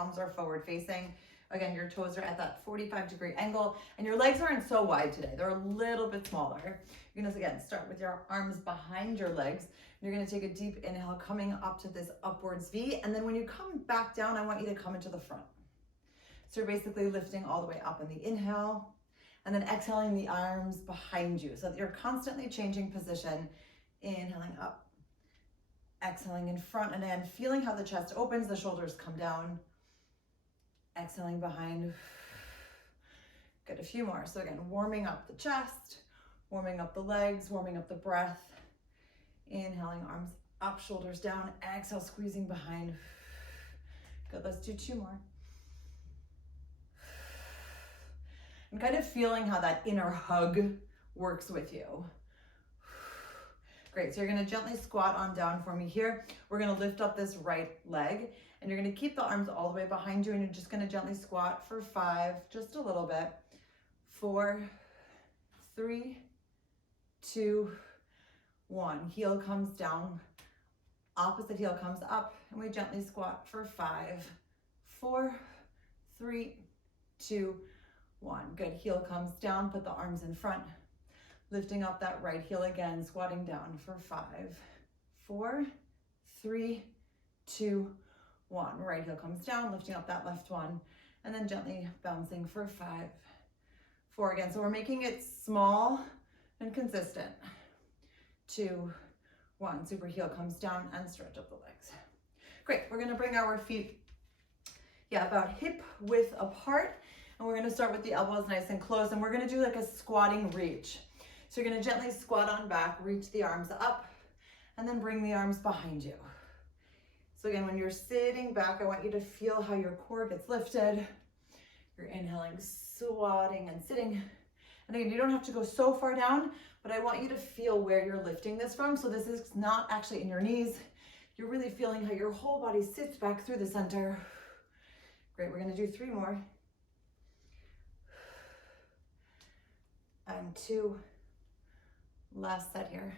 Palms are forward facing. Again, your toes are at that 45-degree angle, and your legs aren't so wide today. They're a little bit smaller. You're gonna, again, start with your arms behind your legs. You're gonna take a deep inhale, coming up to this upwards V, and then when you come back down, I want you to come into the front. So you're basically lifting all the way up in the inhale, and then exhaling the arms behind you, so that you're constantly changing position, inhaling up, exhaling in front, and then feeling how the chest opens, the shoulders come down, exhaling behind. Good, a few more. So again, warming up the chest, warming up the legs, warming up the breath. Inhaling, arms up, shoulders down. Exhale, squeezing behind. Good, let's do 2 more. And kind of feeling how that inner hug works with you. Great, so you're gonna gently squat on down for me here. We're gonna lift up this right leg, and you're gonna keep the arms all the way behind you, and you're just gonna gently squat for 5, just a little bit. 4, 3, 2, 1. Heel comes down, opposite heel comes up, and we gently squat for 5, 4, 3, 2, 1. Good, heel comes down, put the arms in front. Lifting up that right heel again, squatting down for 5, 4, 3, 2, 1. Right heel comes down, lifting up that left one, and then gently bouncing for 5, 4 again. So we're making it small and consistent. 2, 1. Super, heel comes down and stretch up the legs. Great, we're gonna bring our feet, about hip width apart, and we're gonna start with the elbows nice and close, and we're gonna do like a squatting reach. So you're gonna gently squat on back, reach the arms up, and then bring the arms behind you. So again, when you're sitting back, I want you to feel how your core gets lifted. You're inhaling, squatting and sitting. And again, you don't have to go so far down, but I want you to feel where you're lifting this from. So this is not actually in your knees. You're really feeling how your whole body sits back through the center. Great, we're gonna do 3 more. And 2. Last set here.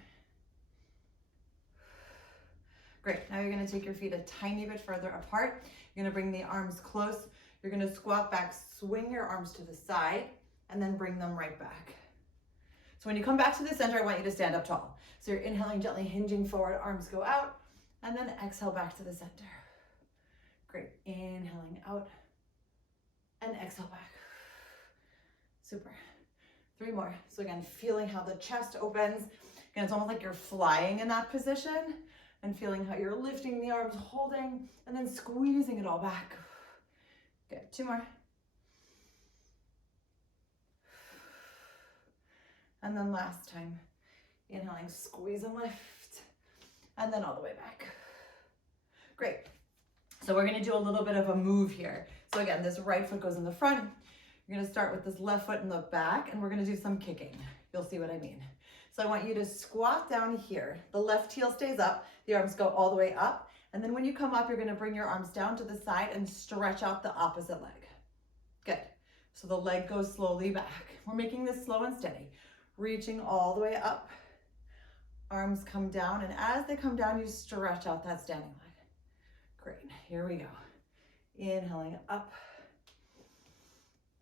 Great, now you're gonna take your feet a tiny bit further apart. You're gonna bring the arms close. You're gonna squat back, swing your arms to the side, and then bring them right back. So when you come back to the center, I want you to stand up tall. So you're inhaling, gently hinging forward, arms go out, and then exhale back to the center. Great, inhaling out, and exhale back. Super. 3 more. So again, feeling how the chest opens. Again, it's almost like you're flying in that position, and feeling how you're lifting the arms, holding, and then squeezing it all back. Good, 2 more. And then last time, inhaling, squeeze and lift, and then all the way back. Great. So we're gonna do a little bit of a move here. So again, this right foot goes in the front. You're gonna start with this left foot in the back, and we're gonna do some kicking. You'll see what I mean. So I want you to squat down here. The left heel stays up, the arms go all the way up, and then when you come up, you're gonna bring your arms down to the side and stretch out the opposite leg. Good. So the leg goes slowly back. We're making this slow and steady. Reaching all the way up. Arms come down, and as they come down, you stretch out that standing leg. Great, here we go. Inhaling up.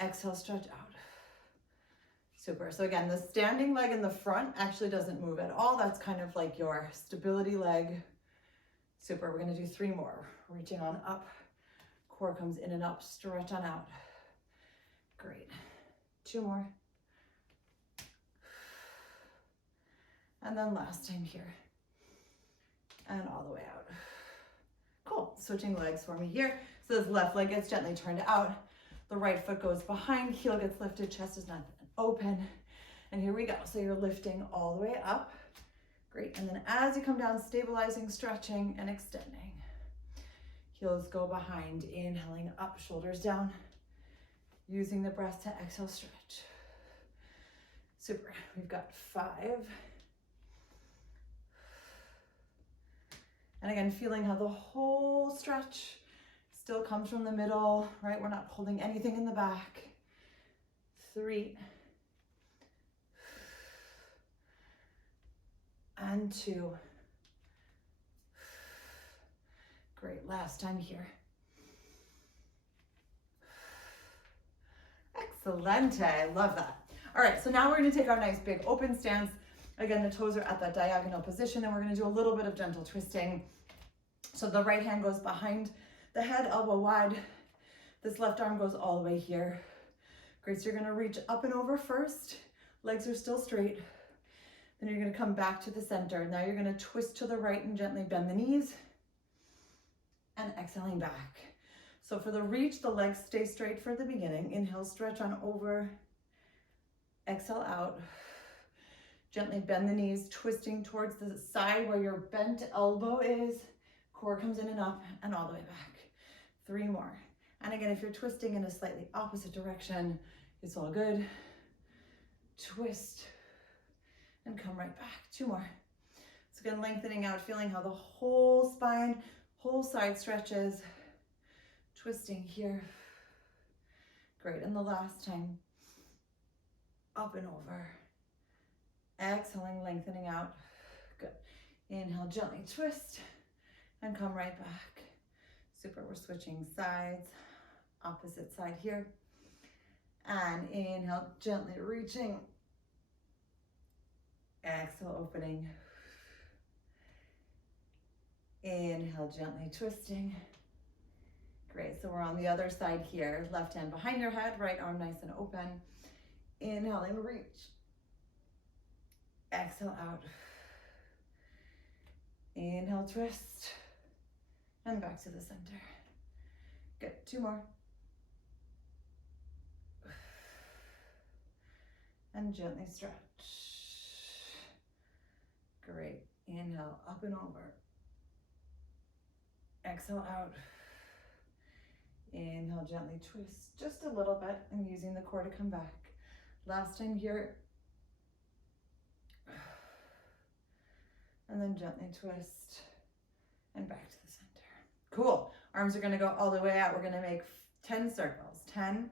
Exhale, stretch out. Super. So again, the standing leg in the front actually doesn't move at all. That's kind of like your stability leg. Super. We're going to do 3 more. Reaching on up. Core comes in and up. Stretch on out. Great. 2 more. And then last time here. And all the way out. Cool. Switching legs for me here. So this left leg gets gently turned out. The right foot goes behind, heel gets lifted, chest is not open. And here we go. So you're lifting all the way up. Great. And then as you come down, stabilizing, stretching, and extending. Heels go behind, inhaling up, shoulders down. Using the breath to exhale, stretch. Super. We've got 5. And again, feeling how the whole stretch still comes from the middle, right? We're not holding anything in the back. 3. And 2. Great, last time here. Excelente. I love that. All right, so now we're going to take our nice big open stance. Again, the toes are at that diagonal position, and we're going to do a little bit of gentle twisting. So the right hand goes behind the head, elbow wide. This left arm goes all the way here. Great, so you're going to reach up and over first. Legs are still straight. Then you're going to come back to the center. Now you're going to twist to the right and gently bend the knees. And exhaling back. So for the reach, the legs stay straight for the beginning. Inhale, stretch on over. Exhale out. Gently bend the knees, twisting towards the side where your bent elbow is. Core comes in and up and all the way back. 3 more. And again, if you're twisting in a slightly opposite direction, it's all good. Twist and come right back. 2 more. So again, lengthening out, feeling how the whole spine, whole side stretches. Twisting here. Great, and the last time. Up and over. Exhaling, lengthening out. Good. Inhale, gently twist and come right back. Super, we're switching sides. Opposite side here. And inhale, gently reaching. Exhale, opening. Inhale, gently twisting. Great, so we're on the other side here. Left hand behind your head, right arm nice and open. Inhaling, reach. Exhale out. Inhale, twist. And back to the center. Good, 2 more. And gently stretch. Great, inhale, up and over. Exhale out. Inhale, gently twist just a little bit and using the core to come back. Last time here. And then gently twist and back to the center. Cool. Arms are going to go all the way out. We're going to make 10 circles. 10,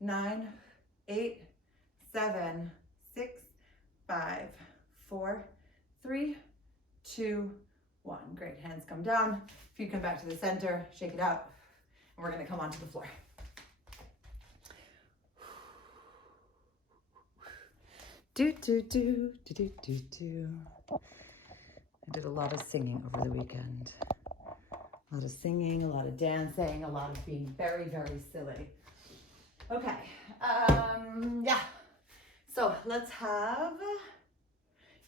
9, 8, 7, 6, 5, 4, 3, 2, 1. Great. Hands come down. Feet come back to the center. Shake it out. And we're going to come onto the floor. Do, do, do, do, do, do, do. I did a lot of singing over the weekend. A lot of singing, a lot of dancing, a lot of being very, very silly. Okay. Yeah. So let's have,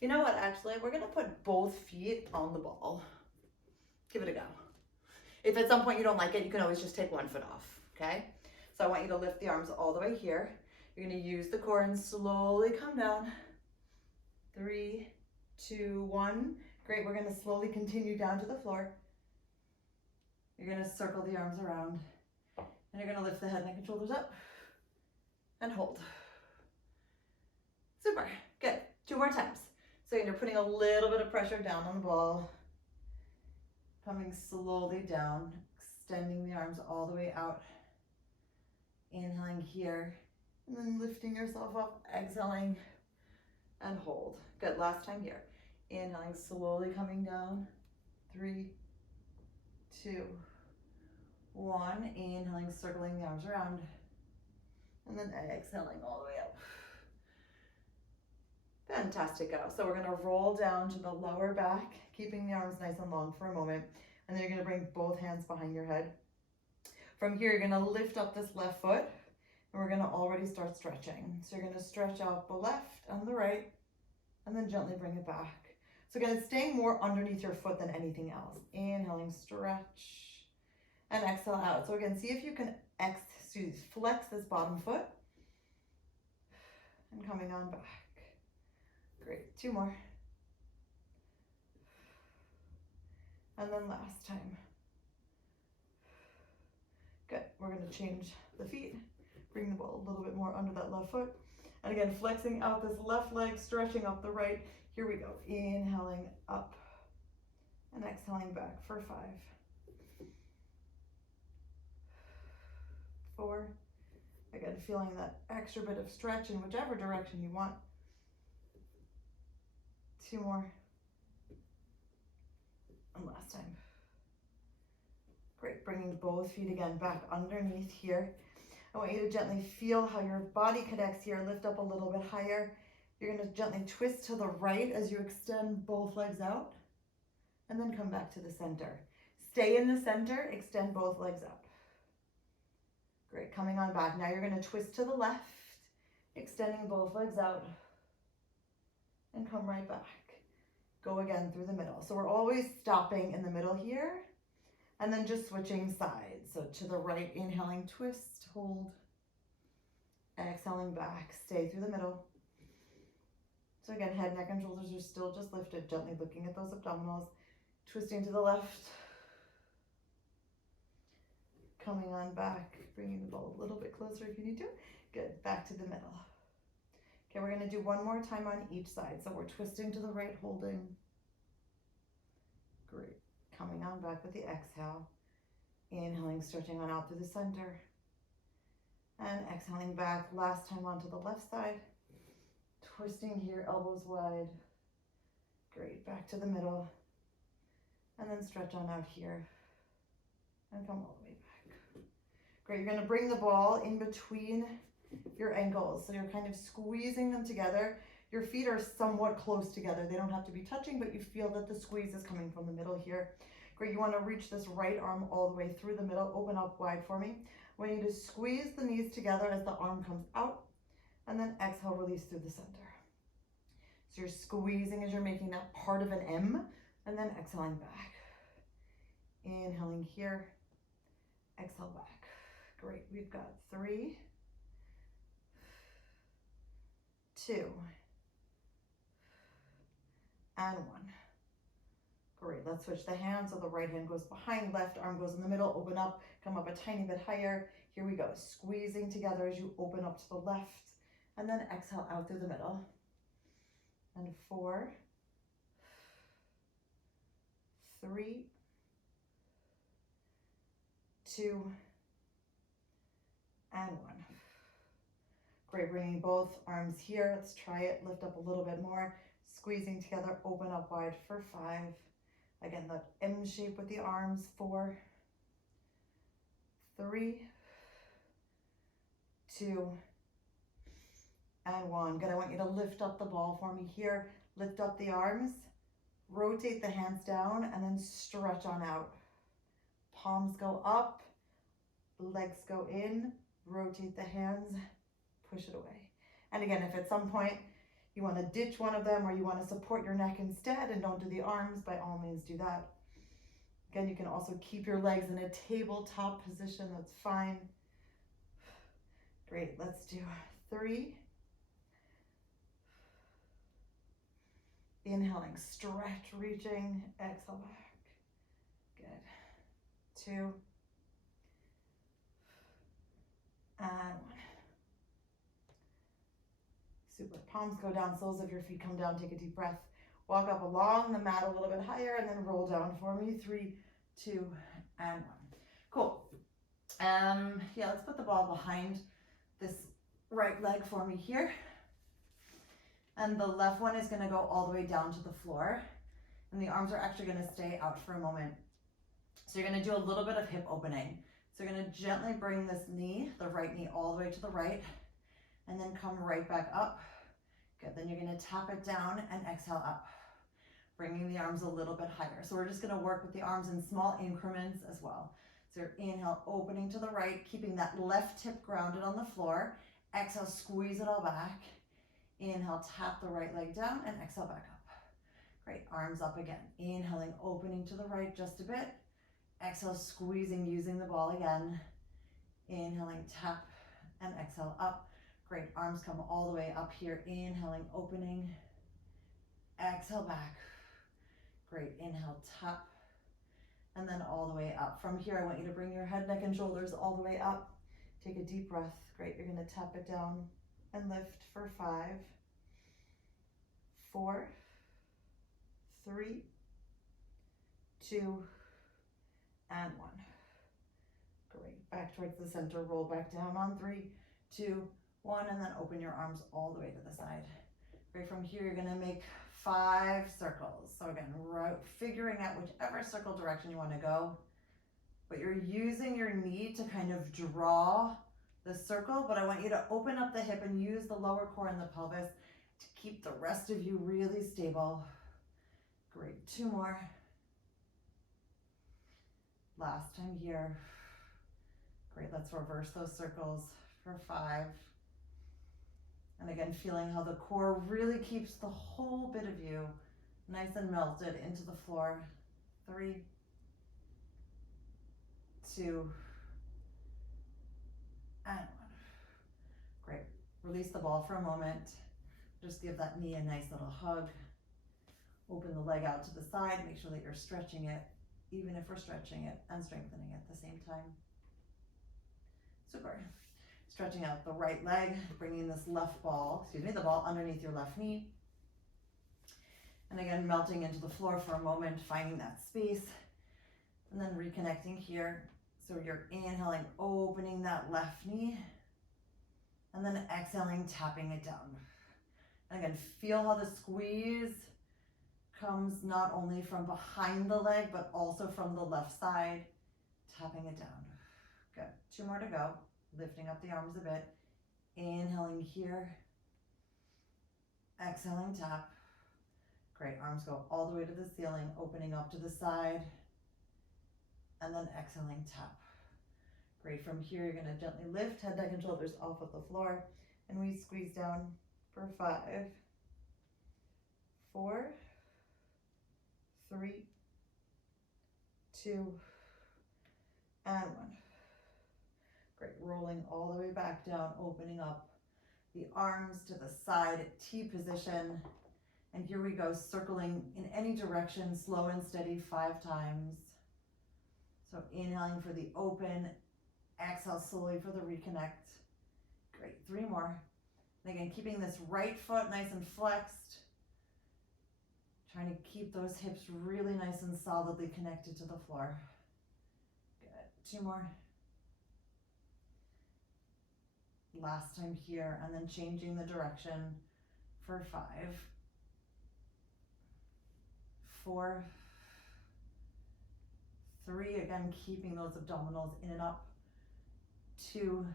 you know what, actually, we're going to put both feet on the ball. Give it a go. If at some point you don't like it, you can always just take one foot off, okay? So I want you to lift the arms all the way here. You're going to use the core and slowly come down. 3, 2, 1. Great, we're going to slowly continue down to the floor. You're going to circle the arms around. And you're going to lift the head, neck, and shoulders up. And hold. Super, good. 2 more times. So you're putting a little bit of pressure down on the ball. Coming slowly down, extending the arms all the way out. Inhaling here, and then lifting yourself up, exhaling, and hold. Good, last time here. Inhaling, slowly coming down. 3, 2, 1. Inhaling, circling the arms around. And then exhaling all the way up. Fantastic, go. So we're gonna roll down to the lower back, keeping the arms nice and long for a moment. And then you're gonna bring both hands behind your head. From here, you're gonna lift up this left foot, and we're gonna already start stretching. So you're gonna stretch out the left and the right, and then gently bring it back. So again, it's staying more underneath your foot than anything else. Inhaling, stretch, and exhale out. So again, see if you can flex this bottom foot, and coming on back. Great, 2 more. And then last time. Good, we're gonna change the feet. Bring the ball a little bit more under that left foot. And again, flexing out this left leg, stretching up the right. Here we go, inhaling up and exhaling back for 5, 4. Again, feeling that extra bit of stretch in whichever direction you want. 2 more. And last time. Great, bringing both feet again back underneath here. I want you to gently feel how your body connects here. Lift up a little bit higher. You're going to gently twist to the right as you extend both legs out, and then come back to the center. Stay in the center, extend both legs out. Great, coming on back. Now you're going to twist to the left, extending both legs out, and come right back. Go again through the middle. So we're always stopping in the middle here, and then just switching sides. So to the right, inhaling, twist, hold, exhaling back, stay through the middle. So again, head, neck, and shoulders are still just lifted, gently looking at those abdominals, twisting to the left, coming on back, bringing the ball a little bit closer if you need to. Good, back to the middle. Okay, we're gonna do one more time on each side. So we're twisting to the right, holding. Great, coming on back with the exhale. Inhaling, stretching on out through the center. And exhaling back, last time onto the left side. Twisting here, elbows wide. Great, back to the middle. And then stretch on out here. And come all the way back. Great, you're gonna bring the ball in between your ankles. So you're kind of squeezing them together. Your feet are somewhat close together. They don't have to be touching, but you feel that the squeeze is coming from the middle here. Great, you wanna reach this right arm all the way through the middle. Open up wide for me. I want you to squeeze the knees together as the arm comes out, and then exhale, release through the center. So you're squeezing as you're making that part of an M, and then exhaling back. Inhaling here, exhale back. Great, we've got 3, 2, and 1. Great, let's switch the hands. So the right hand goes behind, left arm goes in the middle, open up, come up a tiny bit higher. Here we go, squeezing together as you open up to the left, and then exhale out through the middle. And 4, 3, 2, and 1. Great, bringing both arms here. Let's try it, lift up a little bit more. Squeezing together, open up wide for 5. Again, the M shape with the arms, 4, 3, 2, and 1. Good, I want you to lift up the ball for me here. Lift up the arms, rotate the hands down, and then stretch on out. Palms go up, legs go in, rotate the hands, push it away. And again, if at some point you want to ditch one of them or you want to support your neck instead and don't do the arms, by all means do that. Again, you can also keep your legs in a tabletop position, that's fine. Great, let's do 3. Inhaling, stretch, reaching, exhale back. Good. 2, and 1. Super. Palms go down, soles of your feet come down. Take a deep breath. Walk up along the mat a little bit higher and then roll down for me. 3, 2, and 1. Cool. Yeah, let's put the ball behind this right leg for me here. And the left one is going to go all the way down to the floor. And the arms are actually going to stay out for a moment. So you're going to do a little bit of hip opening. So you're going to gently bring this knee, the right knee, all the way to the right. And then come right back up. Good, then you're gonna tap it down and exhale up, bringing the arms a little bit higher. So we're just gonna work with the arms in small increments as well. So your inhale, opening to the right, keeping that left hip grounded on the floor. Exhale, squeeze it all back. Inhale, tap the right leg down and exhale back up. Great, arms up again. Inhaling, opening to the right just a bit. Exhale, squeezing, using the ball again. Inhaling, tap and exhale up. Great, arms come all the way up here. Inhaling, opening, exhale back. Great, inhale, tap, and then all the way up. From here, I want you to bring your head, neck, and shoulders all the way up. Take a deep breath. Great, you're gonna tap it down and lift for 5, 4, 3, 2, and 1. Great, back towards the center, roll back down on 3, 2, 1, and then open your arms all the way to the side. Great, from here, you're gonna make 5 circles. So again, figuring out whichever circle direction you wanna go, but you're using your knee to kind of draw the circle, but I want you to open up the hip and use the lower core and the pelvis to keep the rest of you really stable. Great, 2 more. Last time here. Great, let's reverse those circles for 5. And again, feeling how the core really keeps the whole bit of you nice and melted into the floor. 3, 2, and 1. Great. Release the ball for a moment. Just give that knee a nice little hug. Open the leg out to the side. Make sure that you're stretching it, even if we're stretching it and strengthening at the same time. Super. Stretching out the right leg, bringing this left ball, the ball underneath your left knee. And again, melting into the floor for a moment, finding that space. And then reconnecting here. So you're inhaling, opening that left knee. And then exhaling, tapping it down. And again, feel how the squeeze comes not only from behind the leg, but also from the left side, tapping it down. Good, 2 more to go. Lifting up the arms a bit. Inhaling here. Exhaling, tap. Great, arms go all the way to the ceiling, opening up to the side. And then exhaling, tap. Great, from here you're gonna gently lift head, neck, and shoulders off of the floor. And we squeeze down for 5, 4, 3, 2, and 1. Great, rolling all the way back down, opening up the arms to the side, T position. And here we go, circling in any direction, slow and steady 5 times. So inhaling for the open, exhale slowly for the reconnect. Great, 3 more. And again, keeping this right foot nice and flexed. Trying to keep those hips really nice and solidly connected to the floor. Good, 2 more. Last time here, and then changing the direction for 5, 4, 3, again, keeping those abdominals in and up. 2,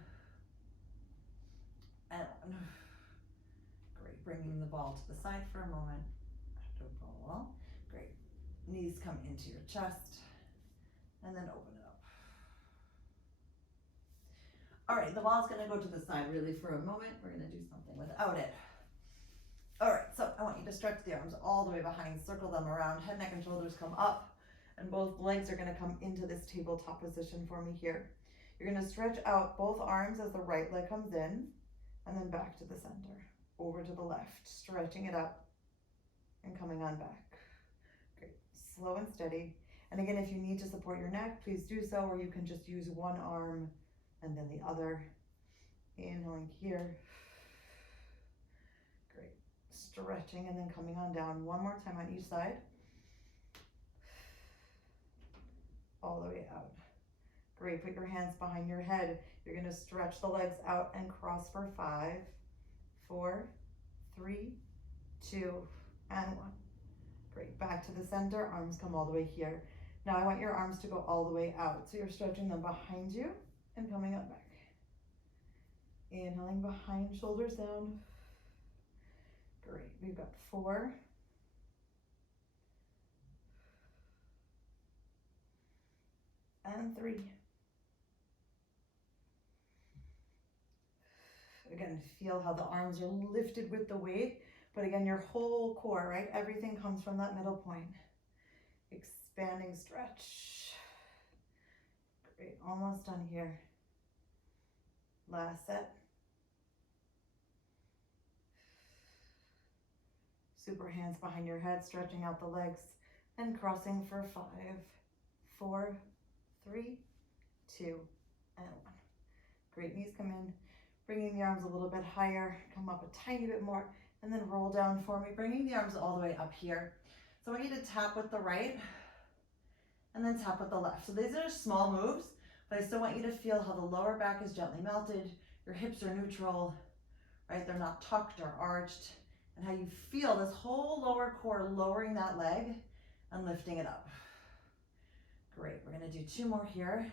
and 1. Great, bringing the ball to the side for a moment. Ball. Great, knees come into your chest, and then open it up. All right, the ball's gonna go to the side really for a moment. We're gonna do something without it. All right, so I want you to stretch the arms all the way behind, circle them around, head, neck, and shoulders come up, and both legs are gonna come into this tabletop position for me here. You're gonna stretch out both arms as the right leg comes in, and then back to the center, over to the left, stretching it up, and coming on back. Great, slow and steady. And again, if you need to support your neck, please do so, or you can just use one arm and then the other. Inhaling here. Great, stretching and then coming on down. One more time on each side. All the way out. Great, put your hands behind your head. You're gonna stretch the legs out and cross for 5, 4, 3, 2, and 1. Great, back to the center, arms come all the way here. Now I want your arms to go all the way out. So you're stretching them behind you and coming up back. Inhaling behind, shoulders down. Great, we've got 4, and 3. Again, feel how the arms are lifted with the weight, but again, your whole core, right? Everything comes from that middle point. Expanding stretch. Great, almost done here. Last set. Super hands behind your head, stretching out the legs and crossing for 5, 4, 3, 2, and 1. Great, knees come in, bringing the arms a little bit higher, come up a tiny bit more, and then roll down for me, bringing the arms all the way up here. So I want you to tap with the right, and then tap with the left. So these are small moves, but I still want you to feel how the lower back is gently melted, your hips are neutral, right? They're not tucked or arched, and how you feel this whole lower core lowering that leg and lifting it up. Great, we're gonna do 2 more here.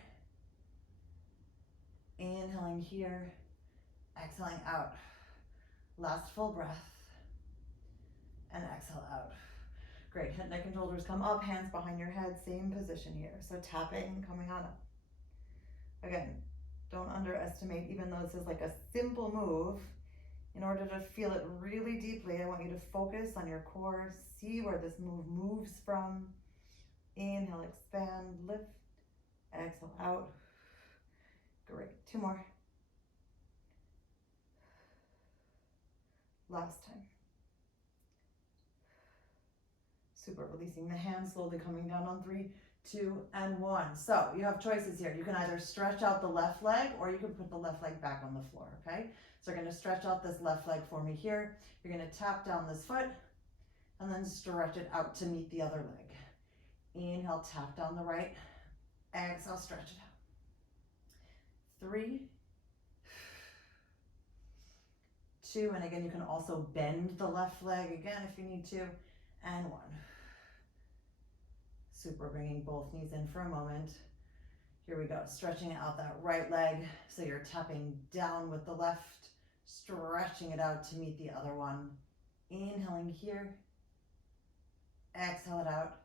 Inhaling here, exhaling out. Last full breath. And exhale out. Great, head, neck, and shoulders come up, hands behind your head, same position here. So tapping, coming on up. Again, don't underestimate, even though this is like a simple move, in order to feel it really deeply, I want you to focus on your core, see where this move moves from. Inhale, expand, lift, exhale out. Great, 2 more. Last time. Super, releasing the hands, slowly coming down on 3, 2, and 1. So you have choices here. You can either stretch out the left leg or you can put the left leg back on the floor, okay? So you're gonna stretch out this left leg for me here. You're gonna tap down this foot and then stretch it out to meet the other leg. Inhale, tap down the right. Exhale, stretch it out. 3, 2, and again, you can also bend the left leg again if you need to, and 1. Super, bringing both knees in for a moment. Here we go, stretching out that right leg. So you're tapping down with the left, stretching it out to meet the other one. Inhaling here, exhale it out.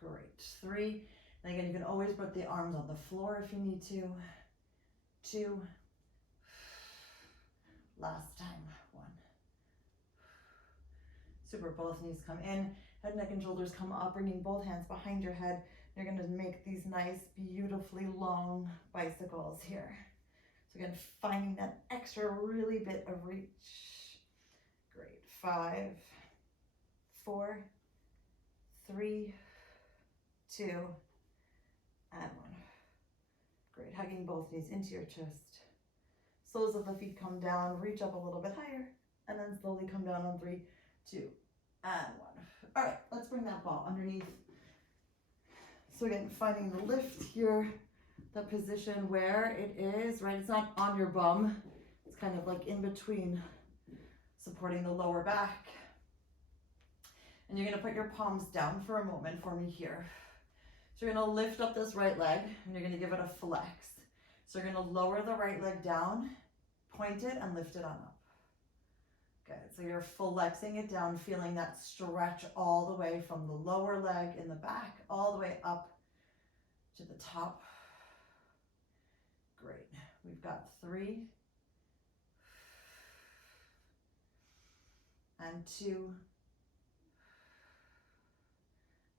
Great, 3. And again, you can always put the arms on the floor if you need to. 2. Last time, 1. Super, both knees come in, head, neck, and shoulders come up, bringing both hands behind your head. You're gonna make these nice, beautifully long bicycles here. So again, finding that extra really bit of reach. Great, 5, 4, 3, 2, and 1. Great, hugging both knees into your chest. Soles of the feet come down, reach up a little bit higher, and then slowly come down on 3, 2, and 1. All right, let's bring that ball underneath. So again, finding the lift here, the position where it is, right? It's not on your bum. It's kind of like in between, supporting the lower back. And you're gonna put your palms down for a moment for me here. So you're gonna lift up this right leg and you're gonna give it a flex. So you're gonna lower the right leg down, point it and lift it on up. Good, so you're flexing it down, feeling that stretch all the way from the lower leg in the back, all the way up to the top. Great, we've got 3, and 2.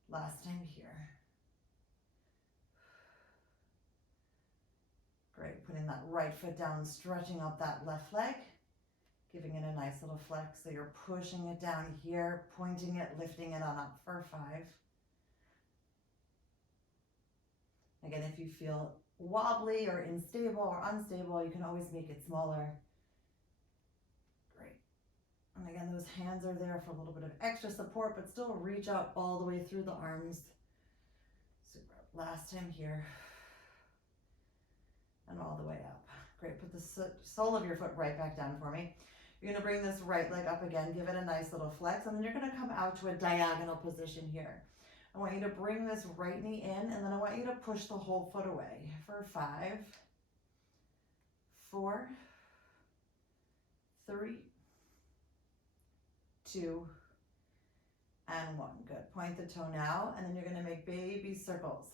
Last time here. Great, putting that right foot down, stretching up that left leg, giving it a nice little flex. So you're pushing it down here, pointing it, lifting it on up for 5. Again, if you feel wobbly or unstable, you can always make it smaller. Great. And again, those hands are there for a little bit of extra support, but still reach out all the way through the arms. Super. Last time here. And all the way up. Great, put the sole of your foot right back down for me. You're gonna bring this right leg up again, give it a nice little flex, and then you're gonna come out to a diagonal position here. I want you to bring this right knee in, and then I want you to push the whole foot away for 5, 4, 3, 2, and 1. Good, point the toe now, and then you're gonna make baby circles.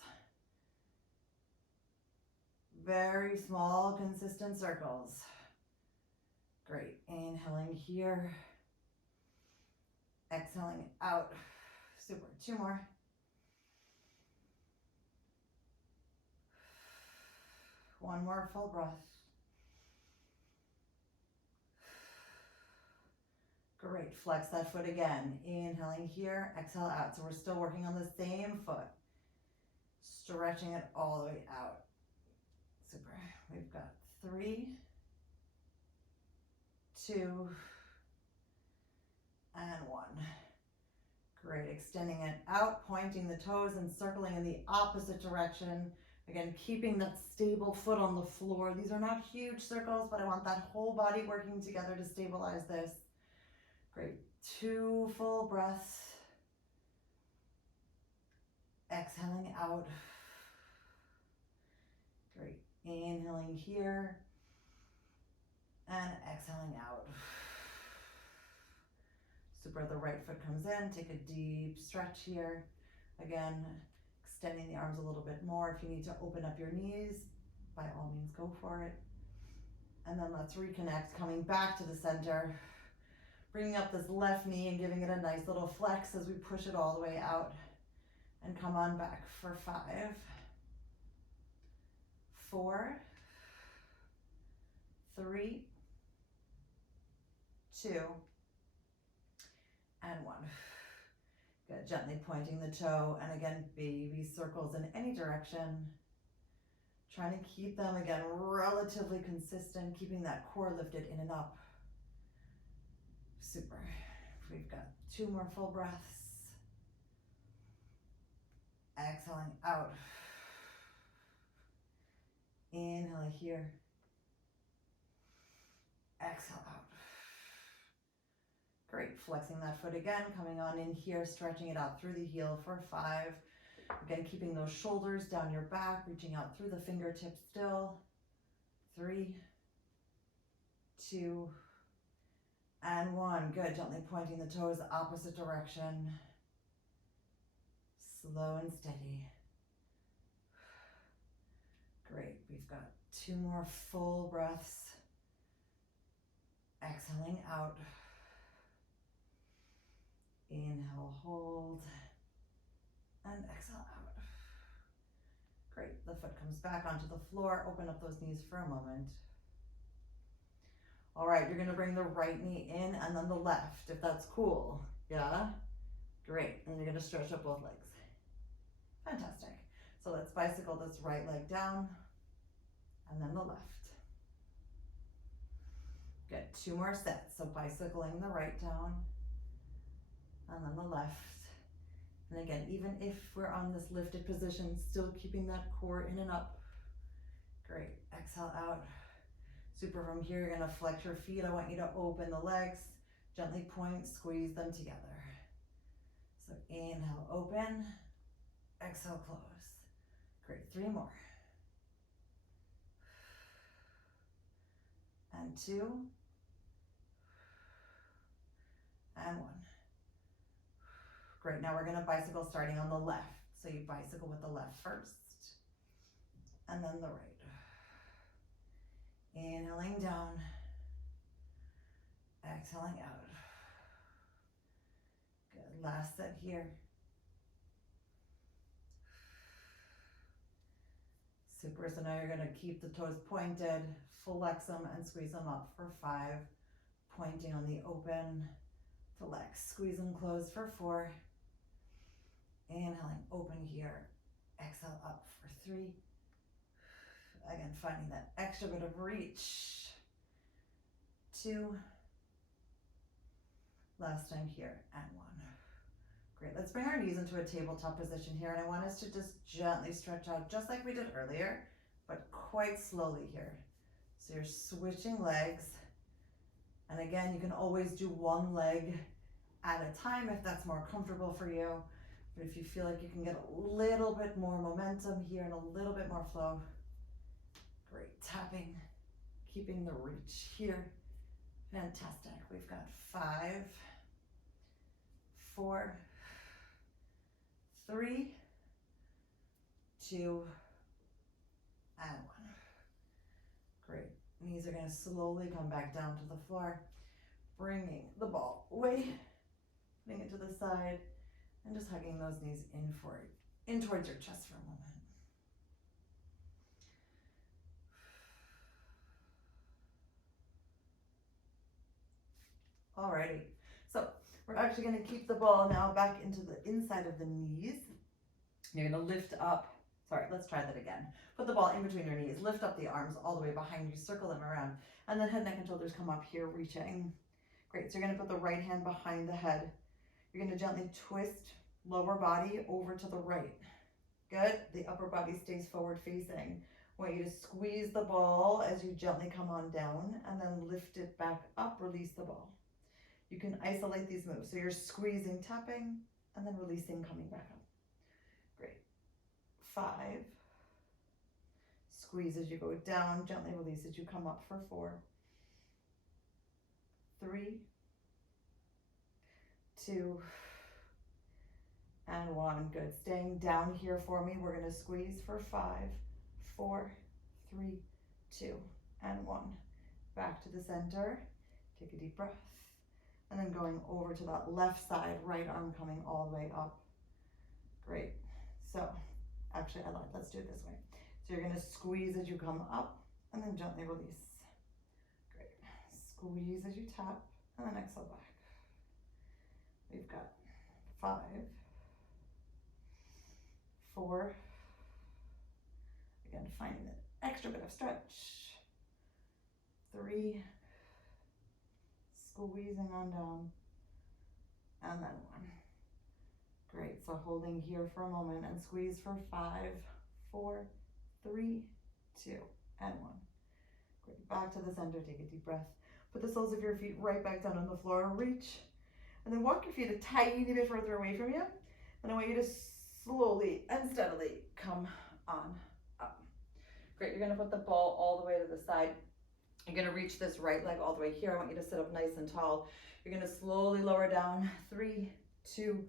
Very small, consistent circles. Great, inhaling here, exhaling out. Super, 2 more. One more full breath. Great, flex that foot again. Inhaling here, exhale out. So we're still working on the same foot. Stretching it all the way out. Super, we've got 3, 2, and 1. Great, extending it out, pointing the toes and circling in the opposite direction. Again, keeping that stable foot on the floor. These are not huge circles, but I want that whole body working together to stabilize this. Great, 2 full breaths. Exhaling out. Great, inhaling here, And exhaling out. Super, the right foot comes in, take a deep stretch here. Again, extending the arms a little bit more. If you need to open up your knees, by all means go for it. And then let's reconnect, coming back to the center, bringing up this left knee and giving it a nice little flex as we push it all the way out. And come on back for 5, 4, 3, 2, and 1. Good, gently pointing the toe, and again, baby circles in any direction. Trying to keep them, again, relatively consistent, keeping that core lifted in and up. Super. We've got 2 more full breaths. Exhaling out. Inhale here. Exhale out. Great, flexing that foot again, coming on in here, stretching it out through the heel for 5. Again, keeping those shoulders down your back, reaching out through the fingertips still. 3, 2, and 1. Good, gently pointing the toes opposite direction. Slow and steady. Great, we've got 2 more full breaths. Exhaling out. Inhale, hold, and exhale out. Great, the foot comes back onto the floor. Open up those knees for a moment. All right, you're gonna bring the right knee in and then the left, if that's cool. Yeah? Great, and you're gonna stretch up both legs. Fantastic. So let's bicycle this right leg down and then the left. Good, 2 more sets. So bicycling the right down and then the left. And again, even if we're on this lifted position, still keeping that core in and up. Great, exhale out. Super, from here, you're gonna flex your feet. I want you to open the legs, gently point, squeeze them together. So inhale, open, exhale, close. Great, 3 more. And 2, and 1. Great, now we're gonna bicycle starting on the left. So you bicycle with the left first, and then the right. Inhaling down, exhaling out. Good, last set here. Super, so now you're gonna keep the toes pointed, flex them and squeeze them up for 5. Pointing on the open, flex, squeeze them closed for 4. Inhaling, open here, exhale up for 3. Again, finding that extra bit of reach. 2. Last time here, and 1. Great, let's bring our knees into a tabletop position here, and I want us to just gently stretch out, just like we did earlier, but quite slowly here. So you're switching legs, and again, you can always do 1 leg at a time if that's more comfortable for you. But if you feel like you can get a little bit more momentum here and a little bit more flow, great, tapping, keeping the reach here. Fantastic. We've got 5, 4, 3, 2, and 1. Great. Knees are going to slowly come back down to the floor, bringing the ball away, putting it to the side, and just hugging those knees in towards your chest for a moment. Alrighty, so we're actually going to keep the ball now back into the inside of the knees. You're going to lift up, let's try that again. Put the ball in between your knees, lift up the arms all the way behind you, circle them around, and then head, neck, and shoulders come up here, reaching. Great, so you're going to put the right hand behind the head. You're going to gently twist lower body over to the right. Good, the upper body stays forward facing. I want you to squeeze the ball as you gently come on down, and then lift it back up, release the ball. You can isolate these moves. So you're squeezing, tapping, and then releasing, coming back up. Great. 5. Squeeze as you go down, gently release as you come up for 4. 3, 2, and 1. Good. Staying down here for me. We're going to squeeze for 5, 4, 3, 2, and 1. Back to the center. Take a deep breath. And then going over to that left side, right arm coming all the way up. Great. So, actually, let's do it this way. So you're going to squeeze as you come up and then gently release. Great. Squeeze as you tap and then exhale back. We've got 5, 4, again, finding an extra bit of stretch. 3, squeezing on down, and then 1. Great, so holding here for a moment and squeeze for 5, 4, 3, 2, and 1. Great, back to the center, take a deep breath. Put the soles of your feet right back down on the floor, reach, and then walk your feet a tiny bit further away from you. And I want you to slowly and steadily come on up. Great, you're gonna put the ball all the way to the side. You're gonna reach this right leg all the way here. I want you to sit up nice and tall. You're gonna slowly lower down. 3, 2,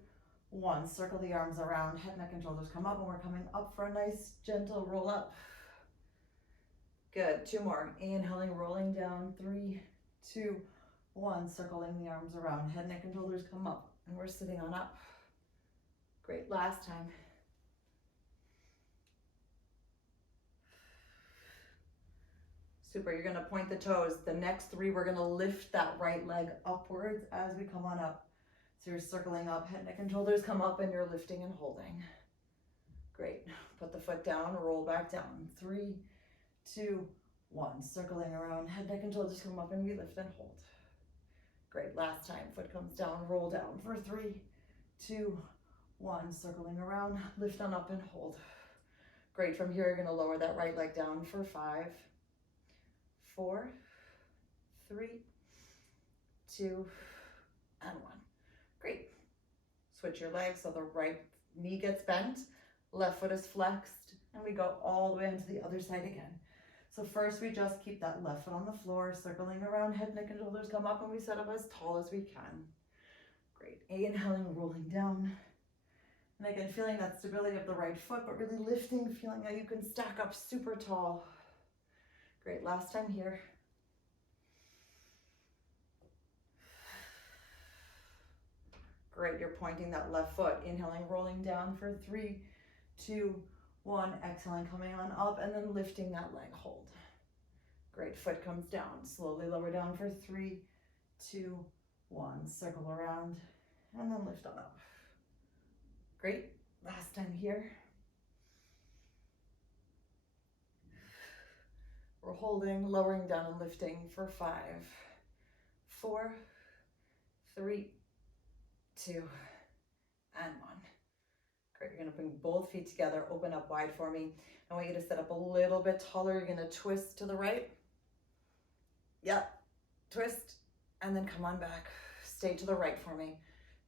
1. Circle the arms around, head, neck, and shoulders come up, and we're coming up for a nice gentle roll up. Good, 2 more. Inhaling, rolling down. 3, 2, 1. Circling the arms around, head, neck, and shoulders come up, and we're sitting on up. Great, last time. Super, you're gonna point the toes. The next 3, we're gonna lift that right leg upwards as we come on up. So you're circling up, head, neck, and shoulders come up, and you're lifting and holding. Great, put the foot down, roll back down. 3, 2, 1. Circling around, head, neck, and shoulders come up, and we lift and hold. Great, last time, foot comes down, roll down for 3, 2, 1. Circling around, lift on up and hold. Great, from here, you're gonna lower that right leg down for 5, 4, 3, 2, and 1. Great. Switch your legs so the right knee gets bent, left foot is flexed, and we go all the way into the other side again. So first we just keep that left foot on the floor, circling around, head, neck, and shoulders come up, and we set up as tall as we can. Great. Inhaling, rolling down. And again, feeling that stability of the right foot, but really lifting, feeling how you can stack up super tall. Great, last time here. Great, you're pointing that left foot. Inhaling, rolling down for 3, 2, 1. Exhaling, coming on up, and then lifting that leg, hold. Great, foot comes down. Slowly lower down for 3, 2, 1. Circle around, and then lift on up. Great, last time here. We're holding, lowering down and lifting for 5, 4, 3, 2, and 1. Great, you're gonna bring both feet together, open up wide for me. I want you to sit up a little bit taller. You're gonna twist to the right. Yep, twist, and then come on back. Stay to the right for me.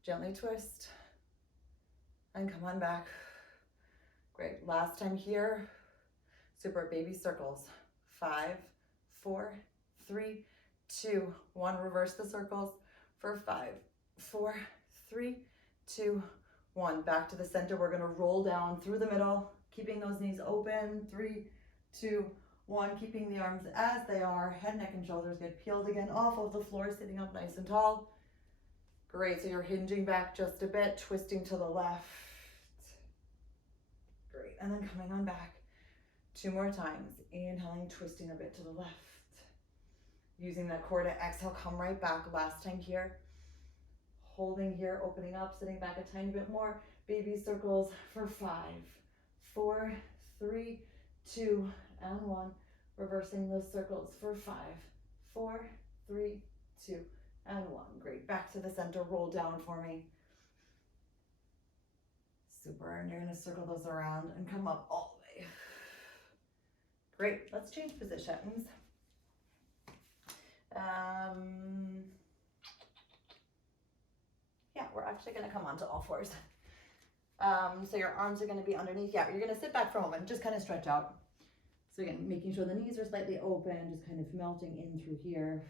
Gently twist, and come on back. Great, last time here. Super, baby circles. 5, 4, 3, 2, 1. Reverse the circles for 5, 4, 3, 2, 1. Back to the center. We're gonna roll down through the middle, keeping those knees open. 3, 2, 1. Keeping the arms as they are. Head, neck, and shoulders get peeled again off of the floor, sitting up nice and tall. Great, so you're hinging back just a bit, twisting to the left. Great, and then coming on back. 2 more times. Inhaling, twisting a bit to the left. Using that core to exhale, come right back. Last time here. Holding here, opening up, sitting back a tiny bit more. Baby circles for 5, 4, 3, 2, and 1. Reversing those circles for 5, 4, 3, 2, and 1. Great. Back to the center. Roll down for me. Super. And you're going to circle those around and come up all the way. Great. Let's change positions. Yeah, we're actually going to come onto all fours. So your arms are going to be underneath. Yeah, you're going to sit back for a moment. Just kind of stretch out. So again, making sure the knees are slightly open, just kind of melting in through here.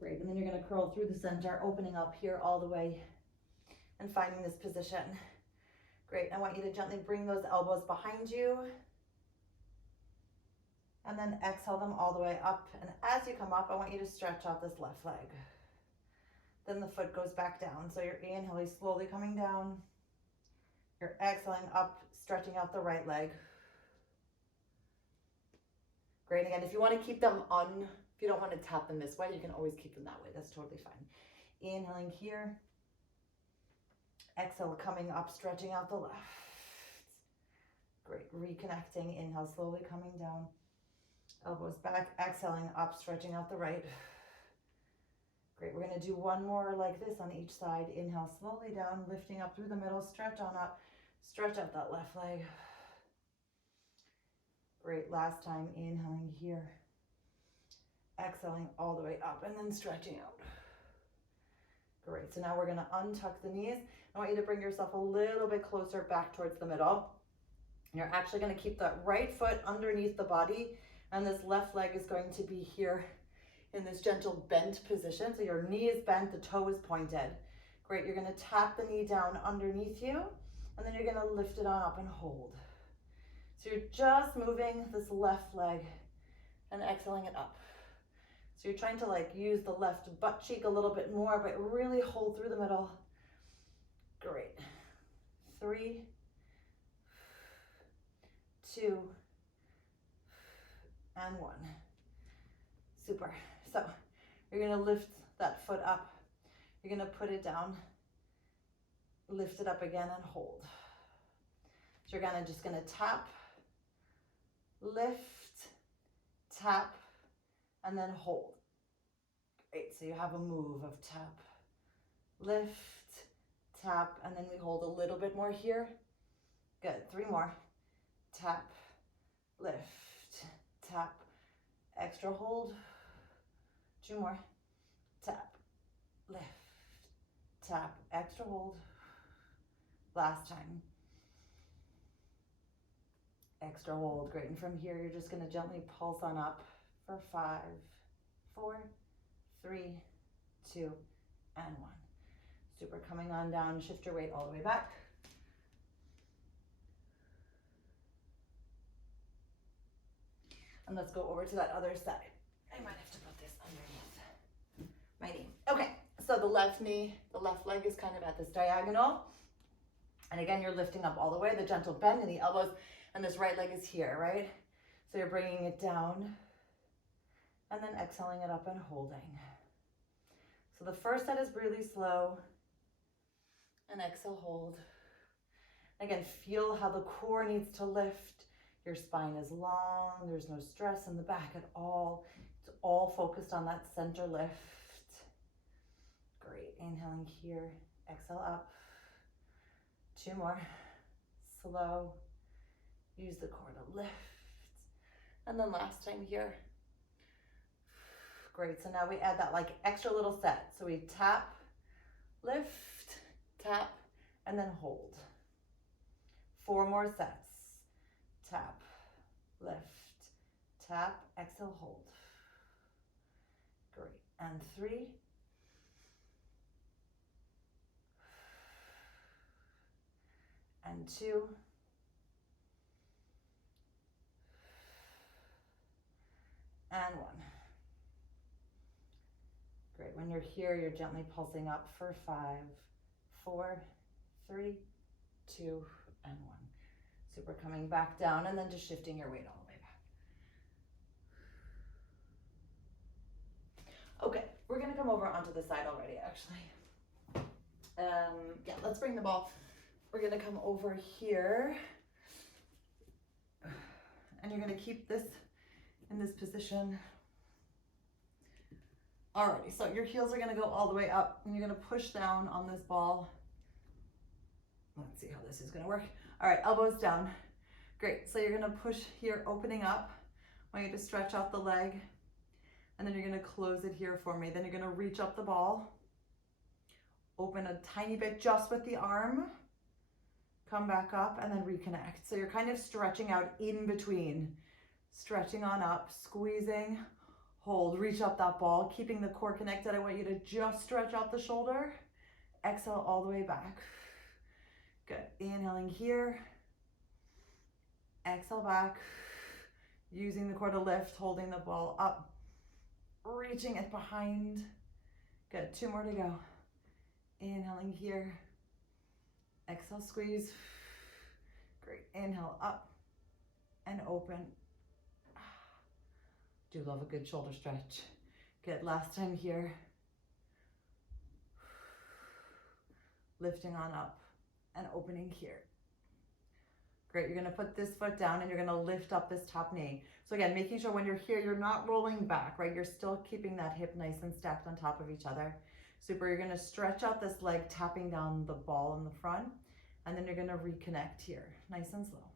Great, and then you're gonna curl through the center, opening up here all the way and finding this position. Great, I want you to gently bring those elbows behind you and then exhale them all the way up. And as you come up, I want you to stretch out this left leg. Then the foot goes back down. So you're inhaling, slowly coming down. You're exhaling up, stretching out the right leg. Great, again, if you want to keep them if you don't want to tap them this way, you can always keep them that way. That's totally fine. Inhaling here. Exhale, coming up, stretching out the left. Great, reconnecting. Inhale, slowly coming down. Elbows back, exhaling up, stretching out the right. Great, we're gonna do one more like this on each side. Inhale, slowly down, lifting up through the middle, stretch on up, stretch out that left leg. Great, last time, inhaling here. Exhaling all the way up and then stretching out. Great, so now we're gonna untuck the knees. I want you to bring yourself a little bit closer back towards the middle. You're actually gonna keep that right foot underneath the body, and this left leg is going to be here in this gentle bent position. So your knee is bent, the toe is pointed. Great, you're gonna tap the knee down underneath you, and then you're gonna lift it on up and hold. So you're just moving this left leg and exhaling it up. So you're trying to like use the left butt cheek a little bit more, but really hold through the middle. Great. 3, 2, and 1. Super. So you're gonna lift that foot up. You're gonna put it down, lift it up again and hold. So you're just gonna tap, lift, tap, and then hold. Great, so you have a move of tap, lift, tap, and then we hold a little bit more here. Good, 3 more. Tap, lift, tap, extra hold. 2 more. Tap, lift, tap, extra hold. Last time. Extra hold. Great, and from here you're just gonna gently pulse on up for 5, 4, 3, 2, and 1. Super, coming on down, shift your weight all the way back. And let's go over to that other side. I might have to put this underneath my knee. Okay, so the left knee, the left leg is kind of at this diagonal. And again, you're lifting up all the way, the gentle bend in the elbows, and this right leg is here, right? So you're bringing it down and then exhaling it up and holding. So the first set is really slow. And exhale, hold. Again, feel how the core needs to lift. Your spine is long. There's no stress in the back at all. It's all focused on that center lift. Great. Inhaling here. Exhale up. 2 more. Slow. Use the core to lift. And then last time here. Great. So now we add that like extra little set. So we tap, lift, tap, and then hold. 4 more sets. Tap, lift, tap, exhale, hold. Great. And 3. And 2. And 1. Great. When you're here, you're gently pulsing up for 5, 4, 3, 2, and 1. Super, coming back down and then just shifting your weight all the way back. Okay, we're gonna come over onto the side already, actually. Yeah, let's bring the ball. We're gonna come over here. And you're gonna keep this in this position. Alrighty, so your heels are gonna go all the way up and you're gonna push down on this ball. Let's see how this is gonna work. All right, elbows down. Great, so you're gonna push here, opening up. I want you to stretch out the leg, and then you're gonna close it here for me. Then you're gonna reach up the ball, open a tiny bit just with the arm, come back up, and then reconnect. So you're kind of stretching out in between, stretching on up, squeezing, Hold, reach up that ball, keeping the core connected. I want you to just stretch out the shoulder. Exhale all the way back. Good, inhaling here. Exhale back. Using the core to lift, holding the ball up. Reaching it behind. Good, 2 more to go. Inhaling here. Exhale, squeeze. Great, inhale up and open. Do love a good shoulder stretch. Good, last time here. Lifting on up and opening here. Great, you're gonna put this foot down and you're gonna lift up this top knee. So again, making sure when you're here, you're not rolling back, right? You're still keeping that hip nice and stacked on top of each other. Super, you're gonna stretch out this leg, tapping down the ball in the front, and then you're gonna reconnect here, nice and slow.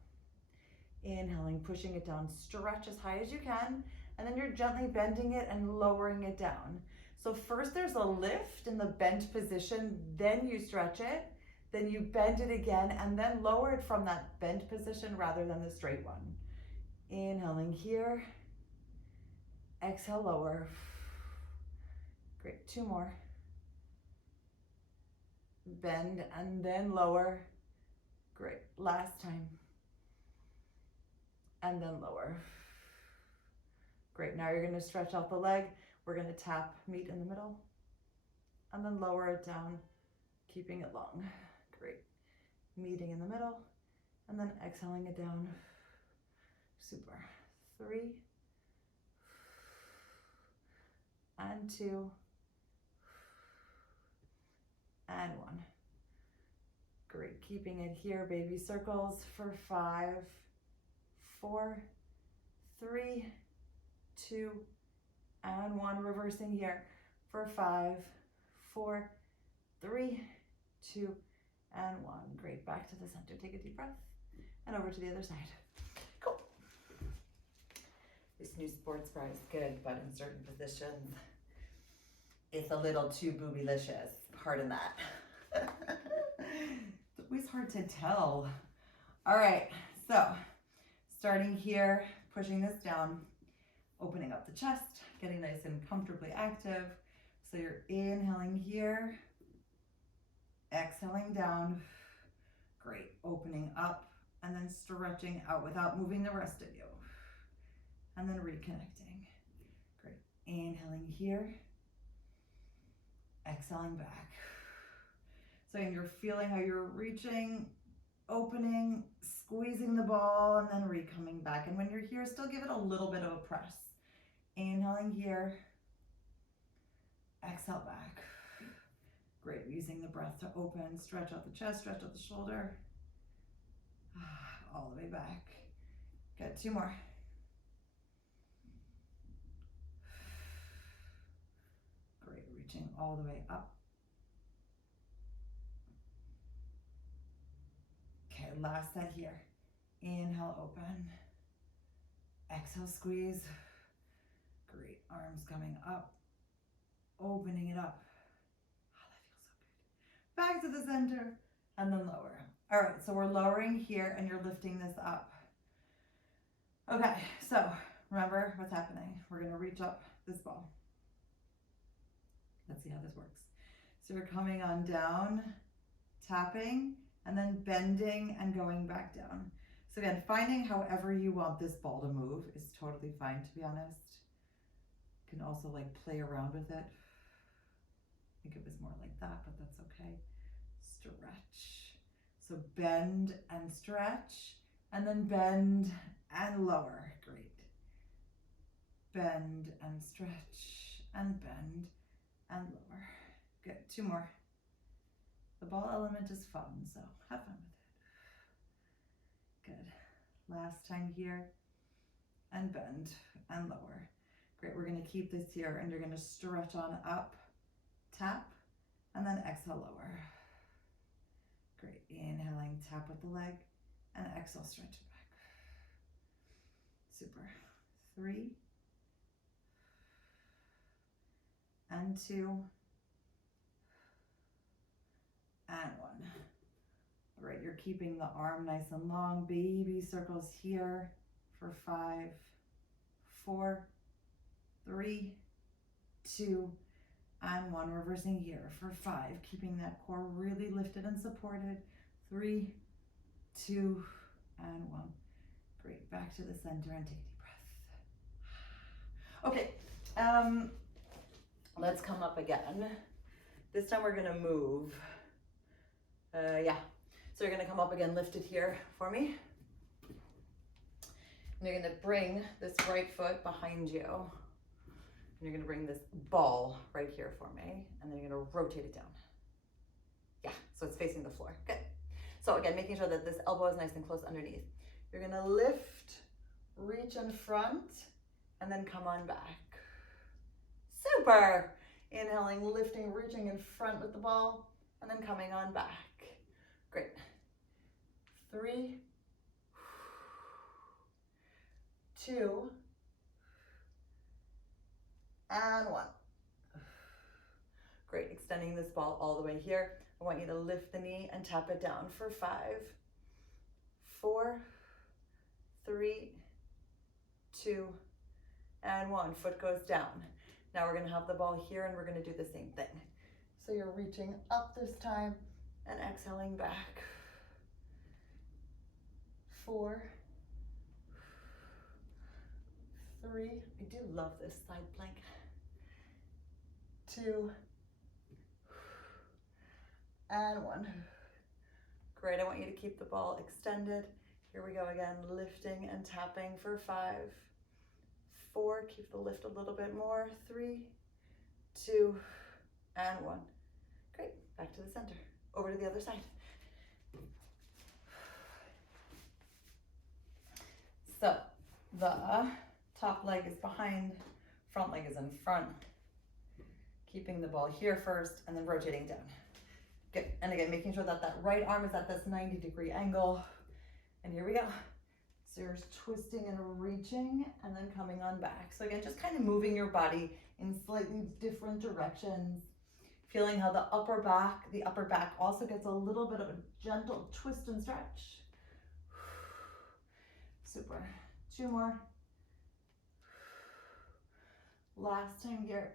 Inhaling, pushing it down, stretch as high as you can, and then you're gently bending it and lowering it down. So first there's a lift in the bent position, then you stretch it, then you bend it again, and then lower it from that bent position rather than the straight one. Inhaling here, exhale, lower. Great, 2 more. Bend and then lower. Great, last time. And then lower. Great, now you're gonna stretch out the leg. We're gonna tap, meet in the middle, and then lower it down, keeping it long. Great, meeting in the middle, and then exhaling it down. Super, 3, and 2, and 1. Great, keeping it here, baby circles for 5, 4, 3, 2, and 1. Reversing here for 5, 4, 3, 2, and 1. Great, back to the center. Take a deep breath and over to the other side. Cool. This new sports bra is good, but in certain positions, it's a little too boobylicious. Pardon that. It's always hard to tell. All right, so starting here, pushing this down, opening up the chest, getting nice and comfortably active. So you're inhaling here, exhaling down. Great, opening up and then stretching out without moving the rest of you. And then reconnecting. Great, inhaling here, exhaling back. So you're feeling how you're reaching, opening, squeezing the ball, and then re-coming back. And when you're here, still give it a little bit of a press. Inhaling here, exhale back. Great, using the breath to open, stretch out the chest, stretch out the shoulder. All the way back. Good, 2 more. Great, reaching all the way up. Okay, last set here. Inhale, open. Exhale, squeeze. Great, arms coming up. Opening it up. Oh, that feels so good. Back to the center and then lower. All right, so we're lowering here and you're lifting this up. Okay, so remember what's happening. We're gonna reach up this ball. Let's see how this works. So you're coming on down, tapping, and then bending and going back down. So again, finding however you want this ball to move is totally fine, to be honest. You can also like play around with it. I think it was more like that, but that's okay. Stretch. So bend and stretch, and then bend and lower. Great. Bend and stretch, and bend and lower. Good, 2 more. The ball element is fun, so have fun with it. Good. Last time here, and bend and lower. Great, we're gonna keep this here, and you're gonna stretch on up, tap, and then exhale, lower. Great, inhaling, tap with the leg, and exhale, stretch it back. Super. 3, and 2, and 1. All right, you're keeping the arm nice and long. Baby circles here for 5, 4, 3, 2, and 1. Reversing here for 5, keeping that core really lifted and supported. 3, 2, and 1. Great, back to the center and take a deep breath. Okay, let's come up again. This time we're gonna move. So you're gonna come up again, lift it here for me. And you're gonna bring this right foot behind you. And you're gonna bring this ball right here for me. And then you're gonna rotate it down. Yeah, so it's facing the floor, good. So again, making sure that this elbow is nice and close underneath. You're gonna lift, reach in front, and then come on back. Super. Inhaling, lifting, reaching in front with the ball, and then coming on back. Great. 3, 2, and 1. Great, extending this ball all the way here. I want you to lift the knee and tap it down for 5, 4, 3, 2, and 1. Foot goes down. Now we're gonna have the ball here and we're gonna do the same thing. So you're reaching up this time and exhaling back. 4, 3, I do love this side plank. 2, and 1. Great, I want you to keep the ball extended. Here we go again, lifting and tapping for 5, 4, keep the lift a little bit more. 3, 2, and 1. Great, back to the center. Over to the other side. So the top leg is behind, front leg is in front. Keeping the ball here first and then rotating down. Good, and again, making sure that that right arm is at this 90-degree angle. And here we go. So you're twisting and reaching and then coming on back. So again, just kind of moving your body in slightly different directions. Feeling how the upper back also gets a little bit of a gentle twist and stretch. Super. 2 more. Last time here.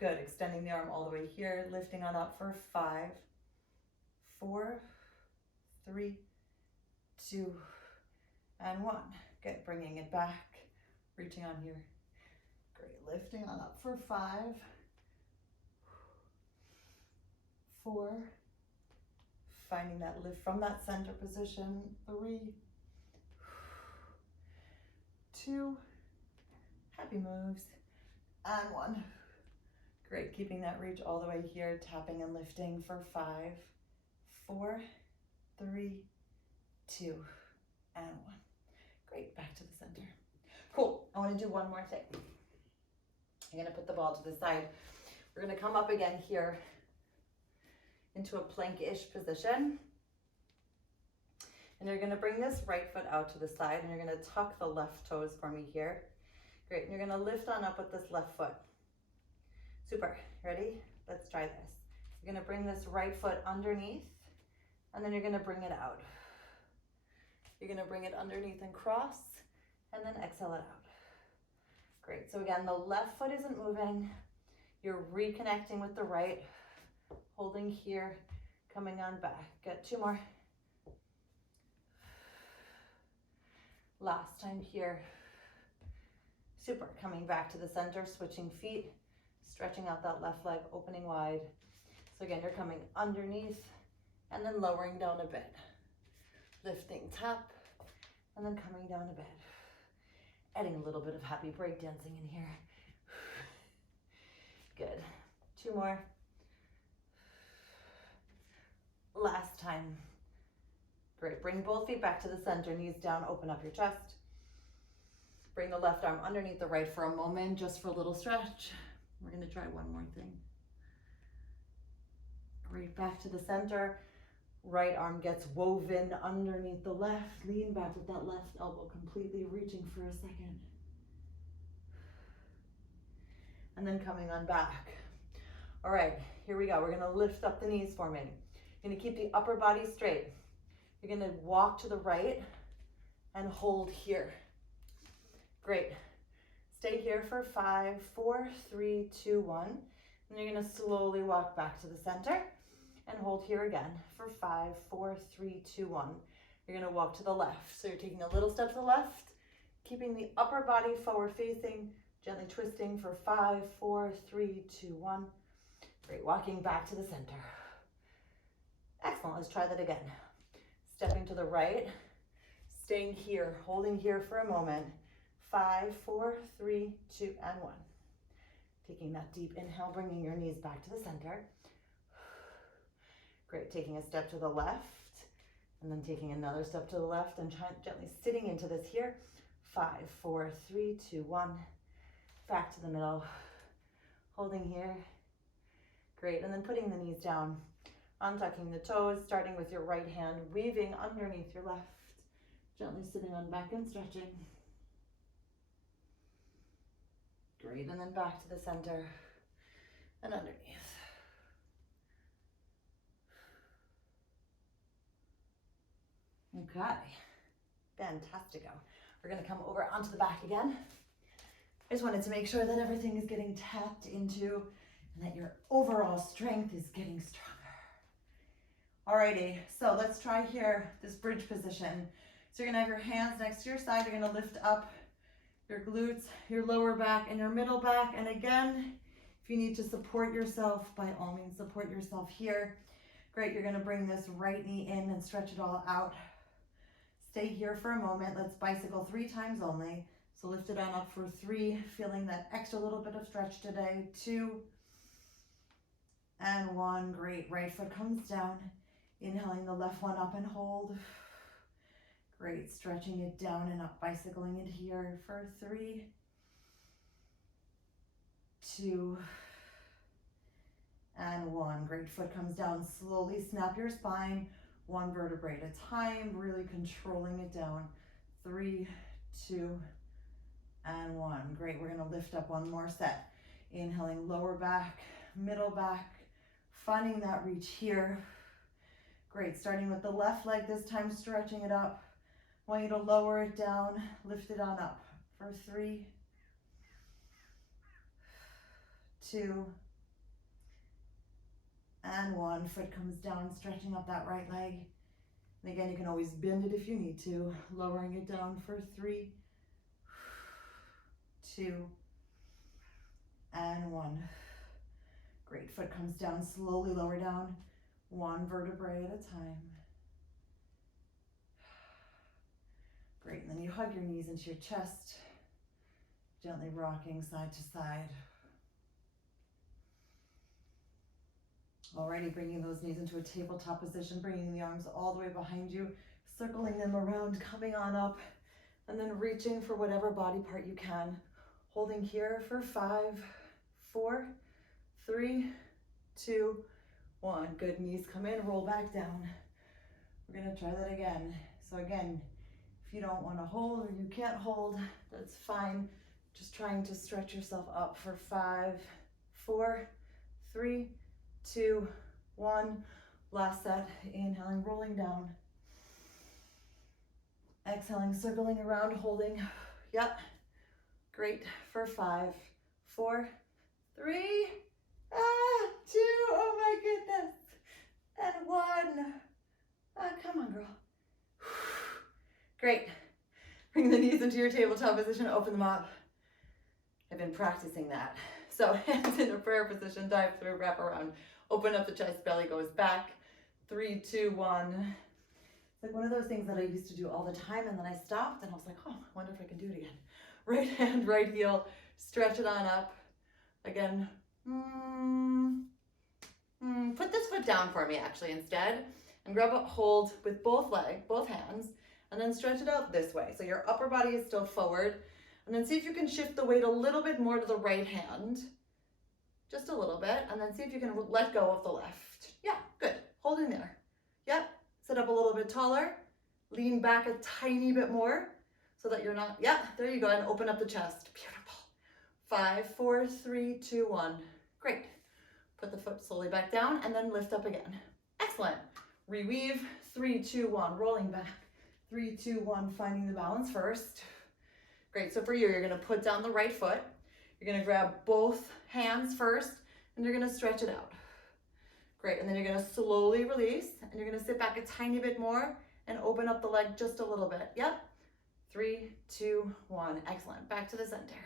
Good, extending the arm all the way here, lifting on up for 5, 4, 3, 2, and 1. Good, bringing it back, reaching on here. Great, lifting on up for 5, 4, finding that lift from that center position. 3, 2, happy moves, and 1. Great, keeping that reach all the way here, tapping and lifting for 5, 4, 3, 2, and 1. Great, back to the center. Cool, I want to do one more thing. I'm going to put the ball to the side. We're going to come up again here into a plank-ish position. And you're going to bring this right foot out to the side and you're going to tuck the left toes for me here. Great, and you're going to lift on up with this left foot. Super, ready? Let's try this. You're gonna bring this right foot underneath and then you're gonna bring it out. You're gonna bring it underneath and cross and then exhale it out. Great, so again, the left foot isn't moving. You're reconnecting with the right, holding here, coming on back. Good, 2 more. Last time here. Super, coming back to the center, switching feet. Stretching out that left leg, opening wide. So again, you're coming underneath and then lowering down a bit. Lifting, tap, and then coming down a bit. Adding a little bit of happy break dancing in here. Good. 2 more. Last time. Great. Bring both feet back to the center, knees down, open up your chest. Bring the left arm underneath the right for a moment, just for a little stretch. We're going to try one more thing. Right back to the center. Right arm gets woven underneath the left. Lean back with that left elbow completely reaching for a second. And then coming on back. All right, here we go. We're going to lift up the knees for me. You're going to keep the upper body straight. You're going to walk to the right and hold here. Great. Stay here for 5, 4, 3, 2, 1. And you're gonna slowly walk back to the center and hold here again for 5, 4, 3, 2, 1. You're gonna walk to the left. So you're taking a little step to the left, keeping the upper body forward facing, gently twisting for 5, 4, 3, 2, 1. Great, walking back to the center. Excellent, let's try that again. Stepping to the right, staying here, holding here for a moment. 5, 4, 3, 2, and 1. Taking that deep inhale, bringing your knees back to the center. Great, taking a step to the left, and then taking another step to the left, and gently sitting into this here. 5, 4, 3, 2, 1. Back to the middle, holding here. Great, and then putting the knees down, untucking the toes, starting with your right hand, weaving underneath your left. Gently sitting on back and stretching. Great, and then back to the center and underneath. Okay, fantastico. We're gonna come over onto the back again. I just wanted to make sure that everything is getting tapped into and that your overall strength is getting stronger. Alrighty, so let's try here, this bridge position. So you're gonna have your hands next to your side, you're gonna lift up your glutes, your lower back, and your middle back. And again, if you need to support yourself, by all means, support yourself here. Great, you're gonna bring this right knee in and stretch it all out. Stay here for a moment. Let's bicycle 3 times only. So lift it on up for 3, feeling that extra little bit of stretch today. 2, and 1. Great, right foot comes down. Inhaling the left one up and hold. Great, stretching it down and up, bicycling it here for 3, 2, and 1. Great, foot comes down, slowly snap your spine, 1 vertebrae at a time, really controlling it down. 3, 2, and 1. Great, we're gonna lift up 1 more set. Inhaling lower back, middle back, finding that reach here. Great, starting with the left leg this time, stretching it up. Want you to lower it down, lift it on up for 3, 2, and 1. Foot comes down, stretching up that right leg. And again, you can always bend it if you need to, lowering it down for 3, 2, and 1. Great, foot comes down, slowly lower down, 1 vertebrae at a time. Great, and then you hug your knees into your chest, gently rocking side to side. Alrighty, bringing those knees into a tabletop position, bringing the arms all the way behind you, circling them around, coming on up, and then reaching for whatever body part you can. Holding here for 5, 4, 3, 2, 1. Good, knees come in, roll back down. We're gonna try that again. So again, if you don't wanna hold or you can't hold, that's fine. Just trying to stretch yourself up for 5, 4, 3, 2, 1. Last set, inhaling, rolling down. Exhaling, circling around, holding. Yep, great, for 5, 4, 3, 2, oh my goodness, and 1. Come on, girl. Great. Bring the knees into your tabletop position, open them up. I've been practicing that. So hands in a prayer position, dive through, wrap around, open up the chest, belly goes back. 3, 2, 1. It's like one of those things that I used to do all the time, and then I stopped and I was like, oh, I wonder if I can do it again. Right hand, right heel, stretch it on up. Again, put this foot down for me actually instead, and grab a hold with both hands, and then stretch it out this way. So your upper body is still forward, and then see if you can shift the weight a little bit more to the right hand, just a little bit, and then see if you can let go of the left. Yeah, good, hold in there. Yep, sit up a little bit taller, lean back a tiny bit more so that you're not, yeah, there you go, and open up the chest, beautiful. 5, 4, 3, 2, 1, great. Put the foot slowly back down and then lift up again. Excellent. Reweave, 3, 2, 1, rolling back. 3, 2, 1, finding the balance first. Great, so for you, you're gonna put down the right foot. You're gonna grab both hands first, and you're gonna stretch it out. Great, and then you're gonna slowly release, and you're gonna sit back a tiny bit more and open up the leg just a little bit. Yep. 3, 2, 1. Excellent. Back to the center.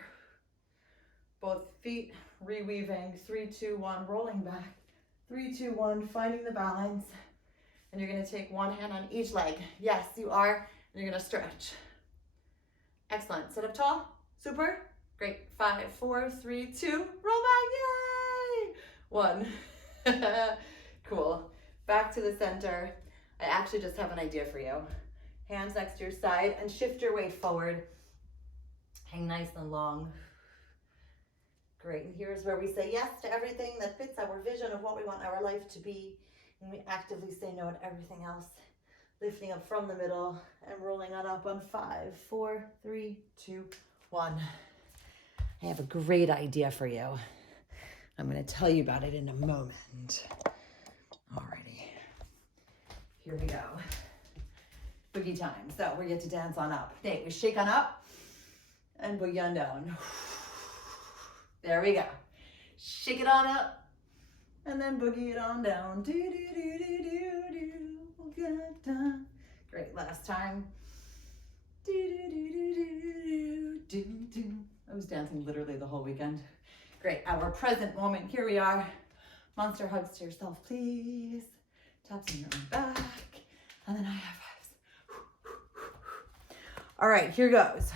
Both feet reweaving. 3, 2, 1. Rolling back. 3, 2, 1. Finding the balance. And you're going to take one hand on each leg. Yes, you are. And you're going to stretch. Excellent. Sit up tall. Super. Great. 5, 4, 3, 2. Roll back. Yay! 1. Cool. Back to the center. I actually just have an idea for you. Hands next to your side and shift your weight forward. Hang nice and long. Great, and here's where we say yes to everything that fits our vision of what we want our life to be. And we actively say no to everything else. Lifting up from the middle and rolling on up on 5, 4, 3, 2, 1. I have a great idea for you. I'm going to tell you about it in a moment. Alrighty, here we go. Boogie time. So we get to dance on up. Nate, we shake on up and boogie on down. There we go. Shake it on up and then boogie it on down. Do, do, do, do, do, do, do. Great. Last time. Do, do, do, do, do, do, do. I was dancing literally the whole weekend. Great. Our present moment. Here we are. Monster hugs to yourself, please. Taps on your own back. And then I have. All right, here goes.